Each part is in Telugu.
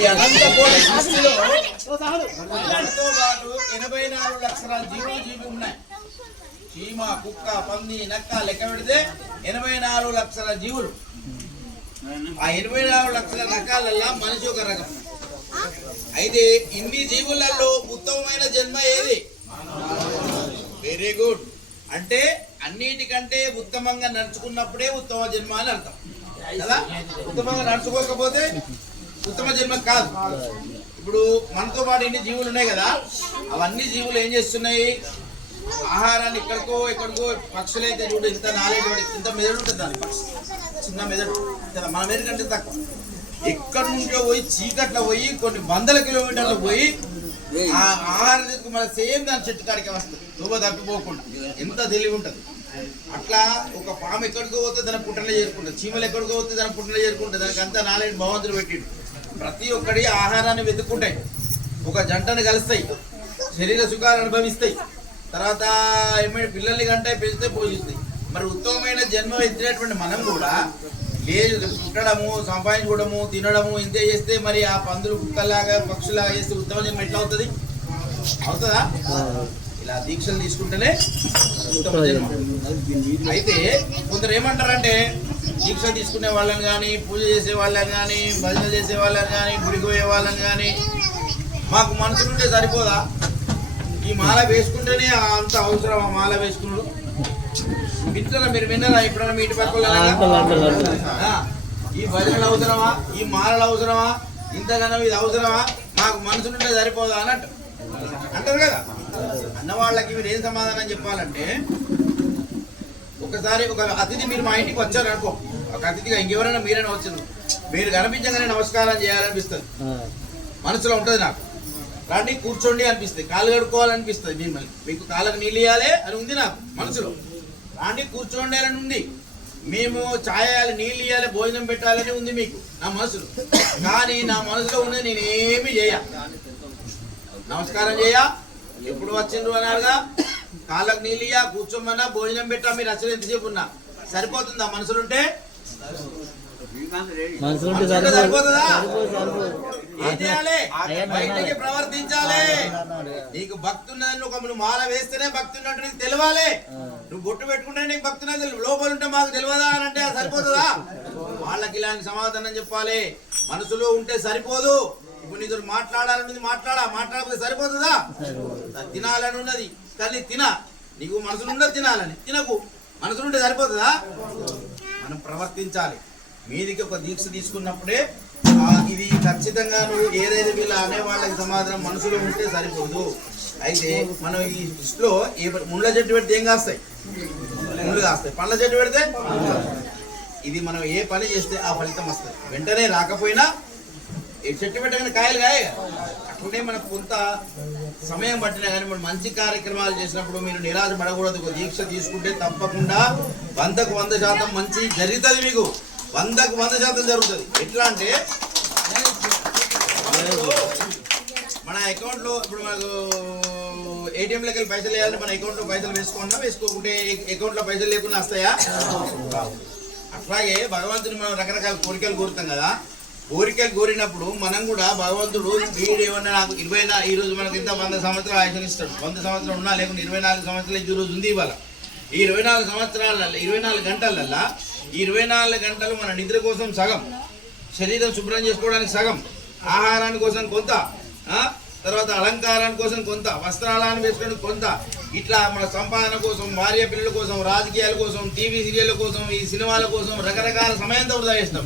ఈ అనంత కోటి సృష్టిలో మనతో పాటు 84 లక్షల జీవులు ఉన్నాయి. చీమ, కుక్క, పంది, నక్క లెక్క పెడితే 84 లక్షల జీవులు. ఆ 84 లక్షల రకాలల్లో మనిషి ఒక రకం. అయితే ఇన్ని జీవులలో ఉత్తమమైన జన్మ ఏది? Very good. అంటే అన్నిటికంటే ఉత్తమంగా నడుచుకున్నప్పుడే ఉత్తమ జన్మ అని అర్థం కదా. ఉత్తమంగా నడుచుకోకపోతే ఉత్తమ జన్మ కాదు. ఇప్పుడు మనతో పాటు ఇన్ని జీవులు ఉన్నాయి కదా, అవన్నీ జీవులు ఏం చేస్తున్నాయి? ఆహారాన్ని ఎక్కడికో పక్షులైతే చూడు ఇంత నాలుగు ఇంత మెదడు ఉంటుంది దాని పక్షి, చిన్న మెదడు కదా, మన మెదడు కంటే తక్కువ. ఎక్కడి నుంచో పోయి చీకట్లో పోయి కొన్ని వందల కిలోమీటర్లు పోయి ఆ ఆహారం తీసుకు మన సేమ్ దాని చెట్టు కాడికి వస్తుంది, దుబ్బ తప్పిపోకుండా. ఎంత తెలివి ఉంటుంది. అట్లా ఒక పాము ఎక్కడికో పోతే దాని పుట్టలో చేరుకుంటుంది, చీమలు ఎక్కడికో పోతే దాని పుట్టలో చేరుకుంటుంది. దానికి అంతా నాలుగు భగవంతులు పెట్టిండు. ప్రతి ఒక్కడి ఆహారాన్ని వెతుక్కుంటాయి, ఒక జంటను కలుస్తాయి, శరీర సుఖాలు అనుభవిస్తాయి, తర్వాత ఏమైనా పిల్లల్ని కంటే పెంచితే పోషిస్తాయి. మరి ఉత్తమమైన జన్మ ఎత్తినటువంటి మనం కూడా లేదు పుట్టడము, సంపాదించుకోవడము, తినడము ఇంతే చేస్తే మరి ఆ పందులు కుక్కల్లాగా పక్షులాగా చేస్తే ఉత్తమ జన్మ ఎట్లా అవుతుంది? అవుతుందా? ఇలా దీక్షలు తీసుకుంటేనే ఉత్తమ జన్మ. అయితే కొందరు ఏమంటారంటే దీక్ష తీసుకునే వాళ్ళని కానీ, పూజ చేసే వాళ్ళని కానీ, భజన చేసే వాళ్ళని కానీ, గుడికి పోయే వాళ్ళని కానీ, మాకు మనసులుంటే సరిపోదా? ఈ మాల వేసుకుంటేనే అంత అవసరం. ఆ మాల వేసుకున్నాడు మిత్రుల మీరు విన్నారా? ఎప్పుడైనా మీ ఇంటి పక్కల ఈ భజనలు అవసరమా, ఈ మాలలు అవసరమా, ఇంతగానో ఇది అవసరమా, మాకు మనసులుంటే సరిపోదా అని అంటారు కదా. అన్న వాళ్ళకి మీరు ఏం సమాధానం చెప్పాలంటే, ఒకసారి ఒక అతిథి మీరు మా ఇంటికి వచ్చారు అనుకో, ఒక అతిథిగా ఇంకెవరైనా మీరైనా వచ్చింది, మీరు కనిపించగానే నమస్కారం చేయాలనిపిస్తుంది, మనసులో ఉంటుంది. నాకు రండి కూర్చోండి అనిపిస్తుంది, కాళ్ళు కడుక్కోవాలనిపిస్తుంది, మిమ్మల్ని మీకు కాళ్ళకు నీళ్ళు ఇవ్వాలి అని ఉంది నాకు మనసులో. రాండి కూర్చోండి అని ఉంది, మేము ఛాయ్ వేయాలి, నీళ్ళు ఇవ్వాలి, భోజనం పెట్టాలని ఉంది మీకు నా మనసులో. కానీ నా మనసులో ఉన్నది నేనేమి చేయ, నమస్కారం చేయ, ఎప్పుడు వచ్చిండ్రు అన్నారుగా, కాళ్ళకు నీళ్ళు ఇయ్యా, కూర్చోమన్నా, భోజనం పెట్టా, మీరు అసలు ఎంతసేపు ఉన్నా సరిపోతుందా? మనసులుంటే సరిపోతుందా? ఏం చేయాలి? బయటికి ప్రవర్తించాలి. నీకు భక్తి ఉన్నదని నువ్వు మాల వేస్తేనే భక్తి ఉన్నట్టు నీకు తెలియాలి. నువ్వు బొట్టు పెట్టుకుంటే నీకు భక్తి ఉన్నది, లోపల ఉంటే మాకు తెలియదా అని అంటే సరిపోతుందా? వాళ్ళకి ఇలాంటి సమాధానం చెప్పాలి. మనసులో ఉంటే సరిపోదు. ఇప్పుడు నీతో మాట్లాడాలన్నది మాట్లాడకపోతే సరిపోతుందా? తినాలని ఉన్నది కానీ నీకు మనసులు ఉండదు తినాలని, తినకు. మనసులు ఉంటే సరిపోతుందా? మనం ప్రవర్తించాలి. మీదికి ఒక దీక్ష తీసుకున్నప్పుడే ఇది ఖచ్చితంగా నువ్వు ఏదైతే వీళ్ళ అనే వాళ్ళకి సమాధానం మనసులో ఉంటే సరిపోదు. అయితే మనం ఈ దృష్టిలో ముళ్ళ చెట్టు పెడితే ఏం కాస్తాయి? ముళ్ళు కాస్తాయి. పండ్ల చెట్టు పెడితే ఇది మనం ఏ పని చేస్తే ఆ ఫలితం వస్తుంది. వెంటనే రాకపోయినా చెట్టు పెట్టగానే కాయలు కాయ. అట్లనే మనకు కొంత సమయం పట్టినా కానీ మనం మంచి కార్యక్రమాలు చేసినప్పుడు మీరు నిరాశ పడకూడదు. ఒక దీక్ష తీసుకుంటే తప్పకుండా 100% మంచి జరుగుతుంది. మీకు 100% జరుగుతుంది. ఎట్లా అంటే మన అకౌంట్లో ఇప్పుడు మనకు ఏటీఎంలోకి వెళ్ళి పైసలు వేయాలంటే మన అకౌంట్లో పైసలు వేసుకోకుంటే అకౌంట్లో పైసలు లేకుండా వస్తాయా? అట్లాగే భగవంతుని మనం రకరకాల కోరికలు కోరుతాం కదా. కోరికలు కోరినప్పుడు మనం కూడా భగవంతుడు వీడు ఏమన్నా నాకు 24 ఈ రోజు మనకి ఇంత 100 సంవత్సరాలు ఆయుష్ ఇస్తాడు. 100 సంవత్సరాలు ఉన్నా లేకుండా 24 సంవత్సరాలు ఈ రోజు ఉంది ఇవాళ. ఈ 24 సంవత్సరాలల్లో 24 గంటలల్లో ఈ 24 గంటలు మన నిద్ర కోసం సగం, శరీరం శుభ్రం చేసుకోవడానికి సగం, ఆహారాని కోసం కొంత, తర్వాత అలంకారాని కోసం కొంత, వస్త్రాలను వేసుకోవడానికి కొంత, ఇట్లా మన సంపాదన కోసం, భార్య పిల్లల కోసం, రాజకీయాల కోసం, టీవీ సీరియల్ కోసం, ఈ సినిమాల కోసం రకరకాల సమయంతో వృధా చేస్తాం.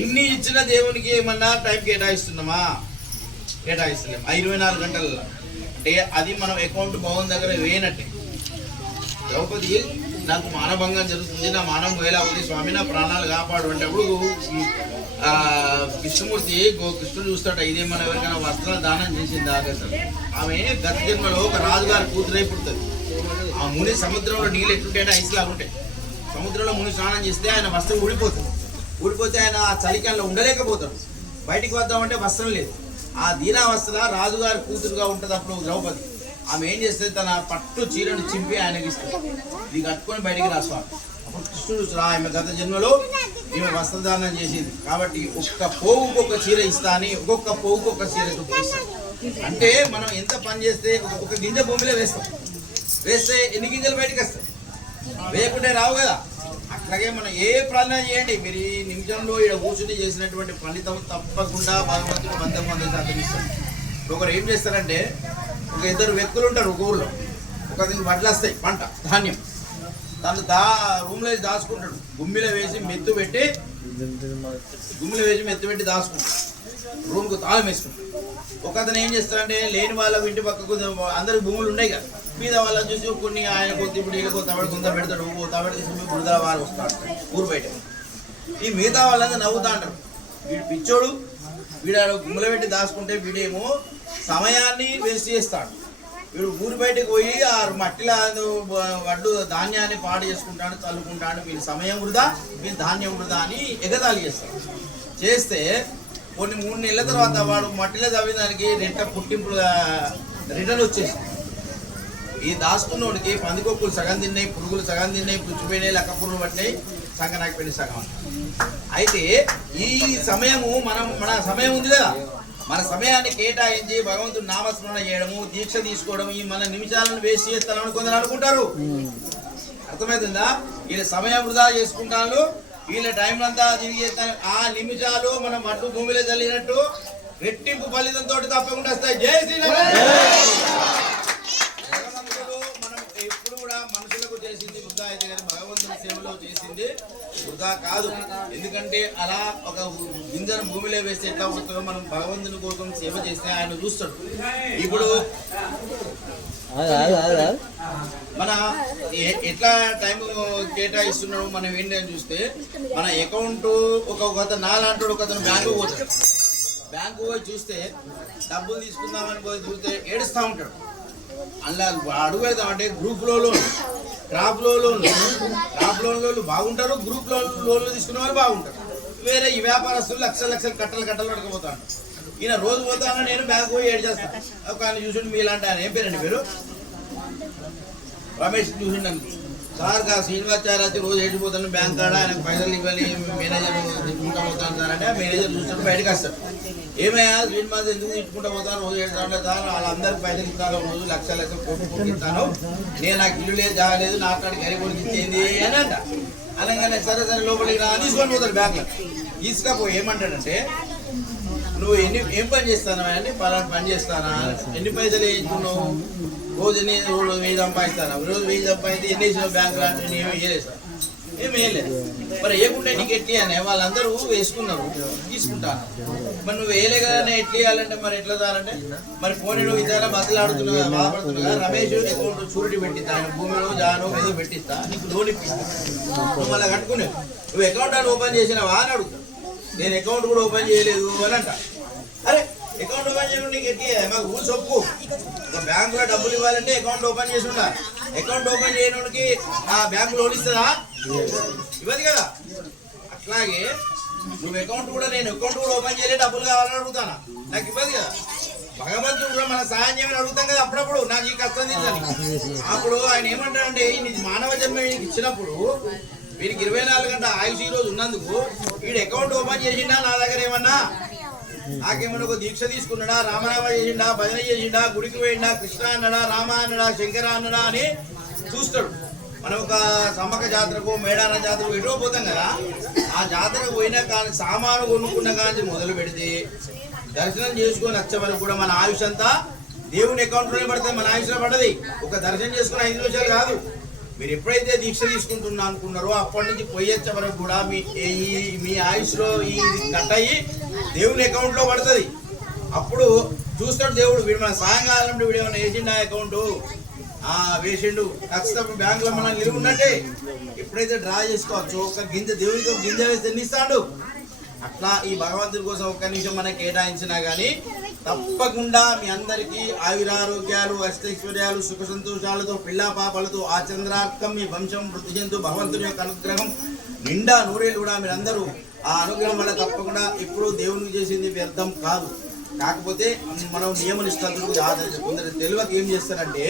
ఇన్ని ఇచ్చిన దేవునికి ఏమన్నా టైం కేటాయిస్తున్నామా? కేటాయిస్తలేము. 24 గంటలలో అంటే అది మనం అకౌంట్ భవన్ దగ్గర వేయనట్టే. ద్రౌపది నాకు మానభంగం జరుగుతుంది, నా మానం పోయేలా ఉంది స్వామి, నా ప్రాణాలు కాపాడు అంటే అప్పుడు కృష్ణమూర్తి కృష్ణుడు చూస్తాట, ఇదేమన్నా ఎవరికైనా వస్త్రాలు దానం చేసింది ఆగేస్తారు. ఆమె గత జన్మలో ఒక రాజుగారి కూతురై పుడుతుంది. ఆ ముని సముద్రంలో నీళ్ళు ఎట్లుంటాయంటే ఐస్లాగా ఉంటాయి. సముద్రంలో ముని స్నానం చేస్తే ఆయన వస్త్రం ఊడిపోతే ఆయన ఆ చలికాలంలో ఉండలేకపోతాడు. బయటికి వద్దామంటే వస్త్రం లేదు. ఆ దీనావస్థల రాజుగారి కూతురుగా ఉంటుంది అప్పుడు ద్రౌపది. ఆమె ఏం చేస్తే తన పట్టు చీరను చింపి ఆయనకి ఇస్తుంది, ఇది కట్టుకొని బయటికి రాసుకోవాలి. అప్పుడు కృష్ణుడు ఆమె గత జన్మలో ఈమె వస్త్రదానం చేసింది కాబట్టి ఒక్క పోవుకు ఒక చీర ఇస్తా అని ఒక్కొక్క పోవుకు ఒక చీర చూపిస్తాం. అంటే మనం ఎంత పని చేస్తే ఒక గింజ భూమిలో వేస్తాం, వేస్తే ఎన్ని గింజలు బయటకు వస్తాయి? వేయకుంటే రావు కదా. అట్లాగే మనం ఏ ప్రార్థన చేయండి, మీరు ఈ నిమిషంలో ఇక్కడ కూర్చుని చేసినటువంటి ఫలితం తప్పకుండా భగవంతుడు 100% ఇస్తాడు. ఒకరు ఏం చేస్తారంటే, ఒక ఇద్దరు వ్యక్తులు ఉంటారు ఒక ఊళ్ళో, ఒక వడ్లు వస్తాయి పంట ధాన్యం, దాన్ని రూమ్లో వేసి దాచుకుంటాడు, గుమ్మిలో వేసి మెత్తు పెట్టి దాచుకుంటాడు, రూమ్కు తాళం వేసుకుంటాడు. ఒక అతను ఏం చేస్తారంటే, లేని వాళ్ళ ఇంటి పక్కకు అందరికి భూములు ఉన్నాయి కదా, మీద వాళ్ళని చూసి కొన్ని ఆయన కొద్ది ఇప్పుడు వీళ్ళకో తవడ కొంత పెడతాడు, తవడ తీసుకుని బురద వారు వస్తాడు ఊరు బయట. ఈ మిగతా వాళ్ళంతా నవ్వుతా అంటారు, వీడు పిచ్చోడు, వీడు గుమ్మల పెట్టి దాచుకుంటే వీడేమో సమయాన్ని వేస్ట్ చేస్తాడు, వీడు ఊరు బయటకు పోయి ఆ మట్టిలో వడ్డు ధాన్యాన్ని పాడు చేసుకుంటాడు, చల్లుకుంటాడు, వీళ్ళు సమయం వృధా, వీళ్ళు ధాన్యం వృధా అని ఎగతాళి చేస్తాడు. చేస్తే కొన్ని 3 నెలల తర్వాత వాడు మట్టిలో తవ్వేదానికి పుట్టింపులుగా రిటర్న్ వచ్చేసింది. ఈ దాస్తున్నోడికి పందికొక్కులు సగం తిన్నాయి, పురుగులు సగం తిన్నాయి, పుచ్చిపోయినాయి, లక్క పురుగులు పట్టినాయి, సగం నాకు పెళ్లి సగం. అయితే ఈ సమయము మన సమయం ఉంది కదా, మన సమయాన్ని కేటాయించి భగవంతుడు నామస్మరణ చేయడము, దీక్ష తీసుకోవడం, ఈ మన నిమిషాలను వేస్ట్ చేస్తానని కొందరు అనుకుంటారు. అర్థమవుతుందా? వీళ్ళ సమయం వృధా చేసుకుంటాను, వీళ్ళ టైం అంతా తిరిగి చేస్తాను. ఆ నిమిషాలు మనం మట్టు భూమిలో చల్లినట్టు రెట్టింపు ఫలితంతో తప్పకుండా వస్తాయి. జై శ్రీరామ్. భగవంతుడు మనం ఎప్పుడు కూడా మనుషులకు చేసింది వృధా అయితే కానీ భగవంతుని సేవలో చేసింది వృధా కాదు. ఎందుకంటే అలా ఒక గింజను భూమిలో వేస్తే ఎట్లా అవుతుందో మనం భగవంతుని కోసం సేవ చేస్తే ఆయన చూస్తాడు. ఇప్పుడు మన ఎట్లా టైం కేటాయిస్తున్నాడు మనం ఏంటని చూస్తే, మన అకౌంట్ ఒకతను నాలంటాడు, ఒకతను బ్యాంకు పోతాడు, బ్యాంకు పోయి చూస్తే డబ్బులు తీసుకుందామని పోయి చూస్తే ఏడుస్తూ ఉంటాడు. అలా అడుగు పెడతామంటే గ్రూప్ లోన్లు, క్రాప్ లోన్లు బాగుంటారు, గ్రూప్ లోన్లు తీసుకునే వాళ్ళు బాగుంటారు. వేరే ఈ వ్యాపారస్తులు లక్షలు కట్టలు పడకపోతాడు. ఈయన రోజు పోతాను, నేను బ్యాంకు పోయి ఏడు చేస్తాను. ఒక ఆయన చూసిండు మీలాంటి ఆయన, ఏం పేరండి మీరు? రమేష్ చూసిండు సార్ కా శ్రీనివాచార్య రోజు ఏడిపోతాను బ్యాంక్ కాడ, ఆయనకు పైసలు ఇవ్వాలి, మేనేజర్ తిట్టుకుంటా పోతాను సార్ అంటే మేనేజర్ చూస్తాడు, బయటకు వస్తాడు. ఏమయ్యా శ్రీనివాస్ ఎందుకు తిట్టుకుంటా పోతాను, రోజు ఏడుతాను సార్, వాళ్ళందరికి పైసలు ఇస్తాను, రోజు లక్షలు కోట్లు ఇస్తాను, నేను నాకు ఇల్లు లేదు జాగలేదు, నా కాడికి గరి కూడా ఇచ్చేది అని అంట. అనగానే సరే లోపలికి రా తీసుకొని పోతాడు బ్యాంక్లో. తీసుకపోయి ఏమంటాడంటే, నువ్వు ఏం పని చేస్తానా అని, పలానా పని చేస్తానా, ఎన్ని పైసలు వేయించుకున్నావు, రోజు 1000 సంపాదిస్తాను, రోజు 1000 సంపాదిస్తే ఎన్ని వేసినావు బ్యాంక్ లాంటి, ఏమి వేయలేదు సార్, ఏమి వేయలేదు. మరి వేయకుండా నీకు ఎట్లి అని వాళ్ళందరూ వేసుకున్నారు, తీసుకుంటాను. మరి నువ్వు వేయలేగానే ఎట్లా ఇవ్వాలంటే మరి ఎట్లా చాలంటే, మరి పోనీ నువ్వు ఇద్దరు బతలాడుతున్నావు బాధపడుతున్నావు, రమేష్ అకౌంట్ షూరిటీ పెట్టిస్తా, ఆయన భూమిలో జాను ఏదో పెట్టిస్తా, నీకు లోన్ ఇప్పిస్తా, నువ్వు మళ్ళీ కట్టుకునేవు. నువ్వు అకౌంట్ అని ఓపెన్ చేసినావా అని అడుగుతావు. నేను అకౌంట్ కూడా ఓపెన్ చేయలేదు అని అంట. అరే అకౌంట్ ఓపెన్ చేయకుండా నీకు ఎట్టి మాకు రూల్స్ ఒప్పు, ఒక బ్యాంకులో డబ్బులు ఇవ్వాలంటే అకౌంట్ ఓపెన్ చేసి ఉండాలి. అకౌంట్ ఓపెన్ చేయడానికి ఆ బ్యాంకు లోన్ ఇస్తుందా? ఇవ్వదు కదా. అట్లాగే నువ్వు అకౌంట్ కూడా, నేను అకౌంట్ కూడా ఓపెన్ చేయలే, డబ్బులు కావాలని అడుగుతానా, నాకు ఇవ్వదు కదా. భగవంతుడు కూడా మన సాయం చేయమని అడుగుతాం కదా అప్పుడప్పుడు, నాకు ఈ కష్టం తీసని. అప్పుడు ఆయన ఏమంటాడంటే, నీకు మానవ జన్మ నీకు ఇచ్చినప్పుడు వీరికి 24 గంటల ఆయుష్ ఈ రోజు ఉన్నందుకు వీడు అకౌంట్ ఓపెన్ చేసిండా, నా దగ్గర ఏమన్నా నాకేమన్నా ఒక దీక్ష తీసుకున్నాడా, రామనామ చేసిండా, భజన చేసిండా, గుడికి పోయిండా, కృష్ణ అన్నడా, రామ అన్నడా, శంకర అన్నడా అని చూస్తాడు. మనం ఒక సమ్మక జాతరకు, మేడార జాతరకు ఎటో పోతాం కదా, ఆ జాతరకు పోయినా కానీ సామాను కొనుక్కున్న కానీ మొదలు పెడితే దర్శనం చేసుకొని వచ్చే వరకు కూడా మన ఆయుష్ అంతా దేవుని అకౌంట్లోనే పడుతుంది, మన ఆయుష్లో పడది. ఒక దర్శనం చేసుకుని 5 నిమిషాలు కాదు. మీరు ఎప్పుడైతే దీక్ష తీసుకుంటున్నా అనుకున్నారో అప్పటి నుంచి పోయొచ్చే వరకు కూడా మీ ఆయుష్లో ఈ కట్ అయ్యి దేవుని అకౌంట్లో పడుతుంది. అప్పుడు చూస్తాడు దేవుడు, వీడు మన సాయం కావాలంటే వీడు ఏమైనా వేసిండా అకౌంట్ వేసిండు, ఖచ్చితంగా బ్యాంకులో మనం నిలువ ఉన్నట్టే. ఎప్పుడైతే డ్రా చేసుకోవచ్చు, ఒక గింజ దేవునికి ఒక గింజ వేస్తే ఎన్ని ఇస్తాడు. అట్లా ఈ భగవంతుడి కోసం ఒక్క నిమిషం మనకి కేటాయించినా కానీ తప్పకుండా మీ అందరికీ ఆయురారోగ్యాలు, అష్టైశ్వర్యాలు, సుఖ సంతోషాలతో, పిల్లా పాపలతో ఆ చంద్రార్కం మీ వంశం వృద్ధి చెందు భగవంతుని యొక్క అనుగ్రహం నిండా నూరేళ్ళు కూడా మీరందరూ ఆ అనుగ్రహం వల్ల తప్పకుండా ఎప్పుడూ దేవునికి చేసింది వ్యర్థం కాదు. కాకపోతే మనం నియమనిష్టలు కొందరు తెలివకి ఏం చేస్తారంటే,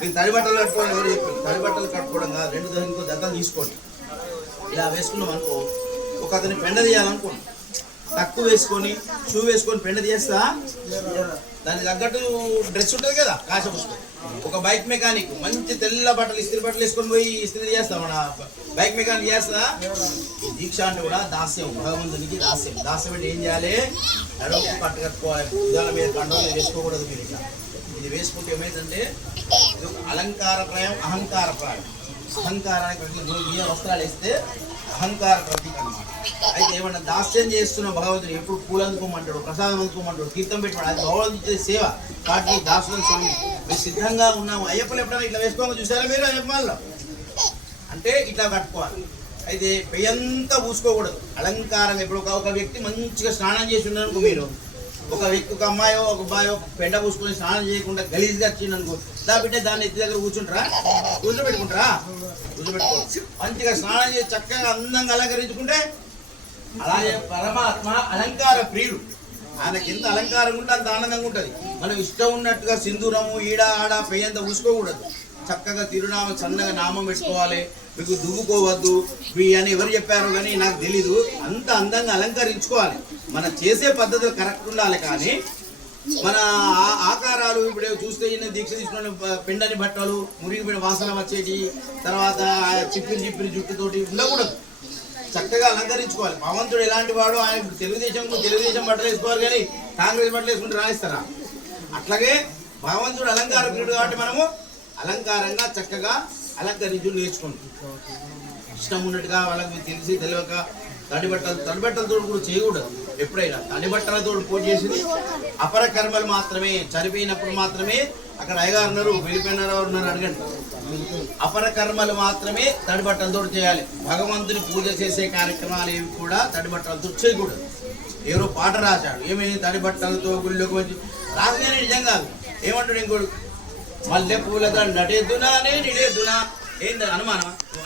మీరు తడి బట్టలు కట్టుకోవడం ఎవరు చెప్పారు, తడి బట్టలు కట్టుకోవడం కాదు, 2 జతలు తీసుకోండి, ఇలా వేసుకున్నాం అనుకో, ఒక అతని పెండ తీయాలనుకోండి, తక్కువ వేసుకొని షూ వేసుకొని పెండ తీస్తా, దానికి తగ్గట్టు డ్రెస్ ఉంటుంది కదా కాశ పుస్తకం. ఒక బైక్ మెకానిక్ మంచి తెల్ల బట్టలు ఇస్త్రీ బట్టలు వేసుకొని పోయి ఇస్త్రీ చేస్తా, మన బైక్ మెకానిక్ చేస్తా. దీక్ష అంటే కూడా దాస్యం, భగవంతునికి దాస్యం. దాస్యం అంటే ఏం చేయాలి? నడుము కట్టు కట్టుకోవాలి, భుజాల మీద కండలు వేసుకోకూడదు. మీరు ఇట్లా ఇది వేసుకుంటే ఏమైందంటే ఇది ఒక అలంకారప్రాయం, అహంకారప్రాయం. అహంకారానికి వస్త్రాలు వేస్తే అహంకార ప్రతీక అన్నమాట. అయితే ఏమన్నా దాస్యం చేస్తున్న భగవంతుడు ఎప్పుడు పూలు అందుకోమంటాడు, ప్రసాదం అందుకోమంటాడు, తీర్థం పెట్టాడు, అది భగవంతుడి సేవ. కాబట్టి దాసుల స్వామి మీరు సిద్ధంగా ఉన్నాము. అయ్యప్పలు ఎప్పుడైనా ఇట్లా వేసుకోవాలి చూసారా మీరు? అయ్యప్పల్లో అంటే ఇట్లా కట్టుకోవాలి. అయితే పెయ్యంతా పూసుకోకూడదు, అలంకారం. ఇప్పుడు ఒక వ్యక్తి మంచిగా స్నానం చేసి ఉన్నారనుకో, మీరు ఒక వ్యక్తి, ఒక అమ్మాయో ఒక అబ్బాయో పెండ పూసుకొని స్నానం చేయకుండా గలీజ్గా వచ్చిందనుకో, బిడ్డ దాన్ని ఎత్తి దగ్గర కూర్చుంటారా? కూర్చోబెట్టుకుంటారా? కూర్చోబెట్టుకోవచ్చు. మంచిగా స్నానం చేసి చక్కగా అందంగా అలంకరించుకుంటే, అలాగే పరమాత్మ అలంకార ప్రియుడు. ఆయనకి ఎంత అలంకారం ఉంటే అంత ఆనందంగా ఉంటుంది. మనం ఇష్టం ఉన్నట్టుగా సింధూరము ఈడ ఆడ పెయ్యంత పూసుకోకూడదు. చక్కగా తిరునామం సన్నగా నామం పెట్టుకోవాలి. మీకు దువ్వుకోవద్దు అని ఎవరు చెప్పారు కానీ నాకు తెలీదు. అంత అందంగా అలంకరించుకోవాలి. మన చేసే పద్ధతులు కరెక్ట్ ఉండాలి. కానీ మన ఆకారాలు ఇప్పుడు చూస్తే దీక్ష తీసుకున్న పిండని బట్టలు, మురిగిపోయిన వాసన వచ్చేటి, తర్వాత చిప్పిరి జుట్టుతోటి ఉండకూడదు. చక్కగా అలంకరించుకోవాలి. భగవంతుడు ఎలాంటి వాడు? ఆయన ఇప్పుడు తెలుగుదేశం బట్టలు వేసుకోవాలి కానీ కాంగ్రెస్ బట్టలు వేసుకుంటే రాయిస్తారా? అట్లాగే భగవంతుడు అలంకార ప్రియుడు కాబట్టి మనము అలంకారంగా చక్కగా అలంకరించుడు నేర్చుకుంటాం. ఇష్టం ఉన్నట్టుగా వాళ్ళకి తెలిసి తెలియక తడిబట్టలతో కూడా చేయకూడదు. ఎప్పుడైనా తడిబట్టలతో పూజ చేసింది అపర కర్మలు మాత్రమే. చనిపోయినప్పుడు మాత్రమే. అక్కడ అయ్యగారు ఉన్నారు, వెళ్ళిపోయినారు, ఉన్నారు అడగండి. అపర కర్మలు మాత్రమే తడిబట్టలతో చేయాలి. భగవంతుని పూజ చేసే కార్యక్రమాలు ఏవి కూడా తడిబట్టలతో చేయకూడదు. ఎవరో పాట రాశాడు, ఏమైంది తడిబట్టలతో గుళ్ళోకి వచ్చి రాగానే నిజం కాదు. ఏమంటాడు ఇంకోడు? మల్లె పూల దండటెద్దునా నేను ఇడేద్దునా? ఏంటి అనుమానం?